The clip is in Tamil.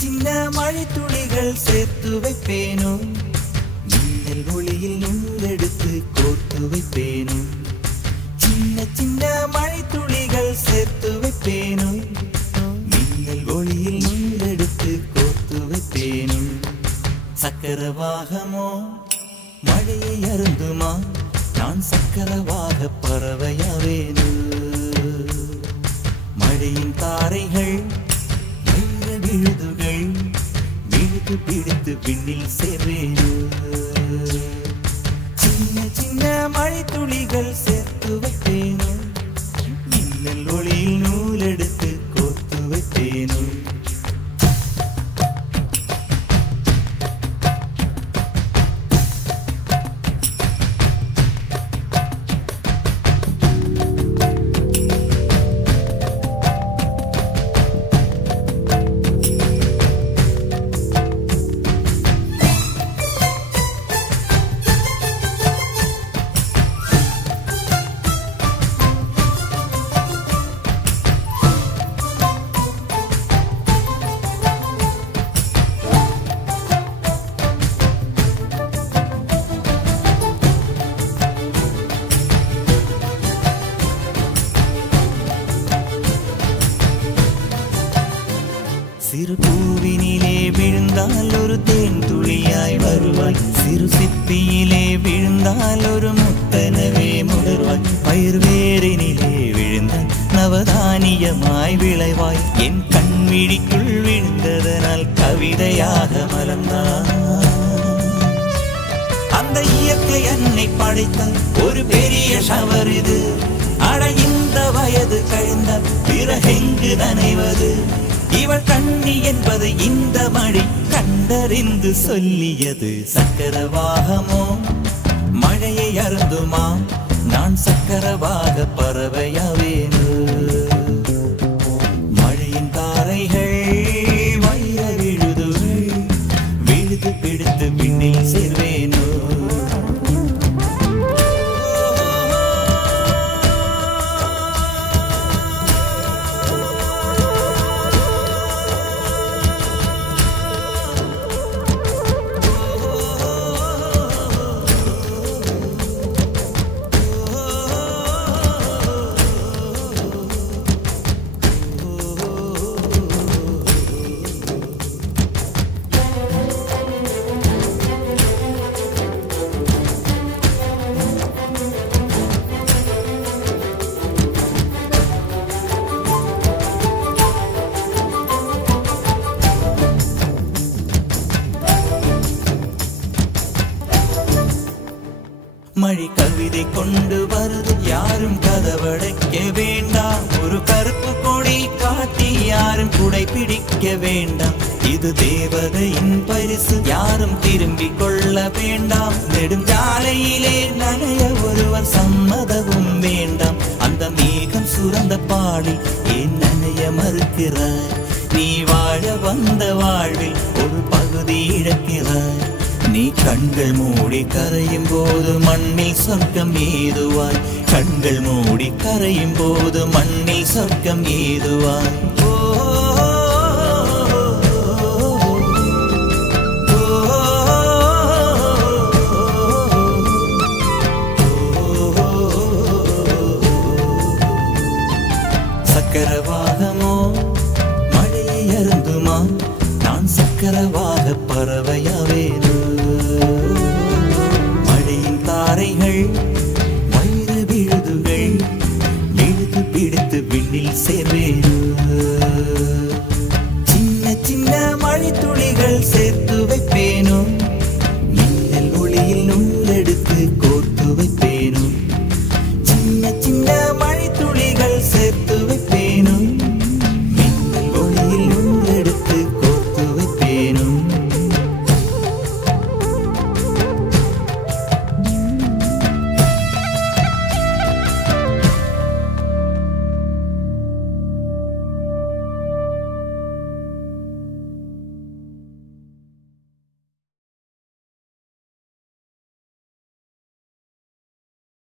சின்ன மழை துளிகள் சேர்த்து வைப்பேனோ, மின்னல் ஒளியில் நூலெடுத்து கோர்த்து வைப்பேனோ. சின்ன சின்ன மழை துளிகள் சேர்த்து வைப்பேனோ, மின்னல் ஒளியில் நூலெடுத்து கோர்த்து வைப்பேனோ. சக்கரவாகமோ மழையை அருந்துமா, நான் சக்கரவாக பறவையாவேனோ. மழையின் தாரைகள் விழுதுகள் விழுது பிடித்து விண்ணில் சேர்வேனோ. சின்ன சின்ன மழை துளிகள் சேர்த்து வைப்பேனோ, மின்னல் ஒளியில் நூலெடுத்து கோர்த்து வைப்பேனோ. சிறு பூவினிலே விழுந்தால் ஒரு தேன் துளியாய் வருவாய், சிறு சிப்பியிலே விழுந்தால் ஒரு முத்தனவே முடர்வாய். பயிர் வேரினிலே விழுந்தால் நவதானியமாய் விளைவாய். என் கண் விழிக்குள் விழுந்ததனால் கவிதையாக மலர்ந்தாய். அந்த இயற்கை என்னை படைத்தால் ஒரு பெரிய ஷவர் இது. அட இந்த வயது கழிந்தால் பிறகெங்கு நனைவது. இவள் கண்ணி என்பது இந்த மழை கண்டறிந்து சொல்லியது. சக்கரவாகமோ மழையை அருந்துமா, நான் சக்கரவாக பறவையாவேனோ. மழையின் தாரைகள் வைர விழுதுகள் விழுது பிடித்து விண்ணில் சேர்வேனோ. மழை கவிதை கொண்டு வருது, யாரும் கதவடைக்க வேண்டாம். ஒரு கருப்பு கொடி காட்டி யாரும் குடை பிடிக்க வேண்டாம். இது தேவதையின் பரிசு, யாரும் திரும்பிக் கொள்ள வேண்டாம். நெடுஞ்சாலையிலே நனைய ஒருவர் சம்மதமும் வேண்டாம். அந்த மேகம் சுரந்த பாடி ஏன் நனைய மறுக்கிறாய்? நீ வாழ வந்த வாழ்வில் ஒரு பகுதி இழக்கிறாய். நீ கண்கள் மூடி கரையும் போது மண்ணில் சொர்க்கம் ஏதுவாய். கண்கள் மூடி கரையும் போது மண்ணில் சொர்க்கம் ஏதுவாய்.